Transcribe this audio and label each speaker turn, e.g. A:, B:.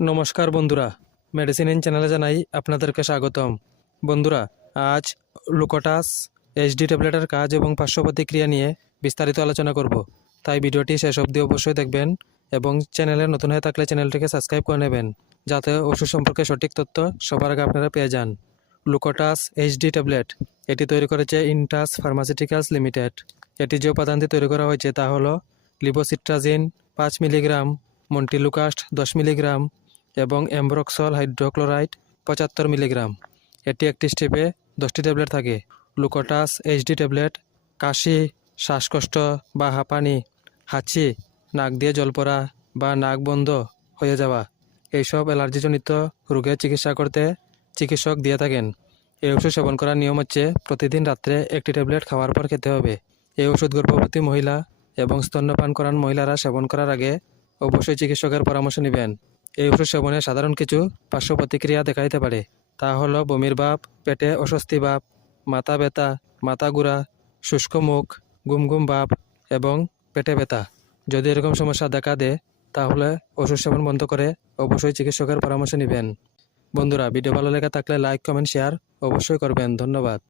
A: নমস্কার বন্ধুরা। Medicine in চ্যানেলে জানাই আপনাদেরকে স্বাগতম। বন্ধুরা, আজ লুকোটাস এইচডি ট্যাবলেটের কাজ এবং পার্শ্ব প্রতিক্রিয়া নিয়ে বিস্তারিত আলোচনা করব। তাই ভিডিওটি শেষ অবধি অবশ্যই দেখবেন এবং চ্যানেলে নতুন হয়ে থাকলে চ্যানেলটিকে সাবস্ক্রাইব করে নেবেন, যাতে ওষুধ সম্পর্কে সঠিক তথ্য সবার আগে আপনারা পেয়ে যান। লুকোটাস এইচডি ট্যাবলেট এটি তৈরি করেছে ইনটাস ফার্মাসিউটিক্যালস লিমিটেড এটি যে উপাদানটি তৈরি করা হয়েছে তা হলো লিবোসিট্রাজিন পাঁচ মিলিগ্রাম মন্টিলুকাস্ট দশ মিলিগ্রাম এবং অ্যাম্ব্রক্সল হাইড্রোক্লোরাইড পঁচাত্তর মিলিগ্রাম। এটি একটি স্টেপে দশটি ট্যাবলেট থাকে। লুকোটাস এইচডি ট্যাবলেট, কাশি, শ্বাসকষ্ট বা হাঁপানি, হাঁচি, নাক দিয়ে জল পড়া বা নাক বন্ধ হয়ে যাওয়া। এইসব অ্যালার্জিজনিত রোগের চিকিৎসা করতে চিকিৎসক দিয়ে থাকেন। এই ওষুধ সেবন করার নিয়ম হচ্ছে প্রতিদিন রাত্রে একটি ট্যাবলেট খাওয়ার পর খেতে হবে। এই ওষুধ গর্ভবতী মহিলা এবং স্তন্যপান করান মহিলারা সেবন করার আগে অবশ্যই চিকিৎসকের পরামর্শ নেবেন। এই ওষুধ সেবনে সাধারণ কিছু পার্শ্ব প্রতিক্রিয়া দেখা দিতে পারে। তা হলো বমির ভাব পেটে অস্বস্তি ভাব মাথা ব্যথা, মাথা গুড়া, শুষ্ক মুখ গুম গুম ভাব এবং পেটে ব্যথা। যদি এরকম সমস্যা দেখা দেয়, তাহলে ওষুধ সেবন বন্ধ করে অবশ্যই চিকিৎসকের পরামর্শ নেবেন। বন্ধুরা, ভিডিও ভালো লেগে থাকলে লাইক, কমেন্ট, শেয়ার অবশ্যই করবেন। ধন্যবাদ।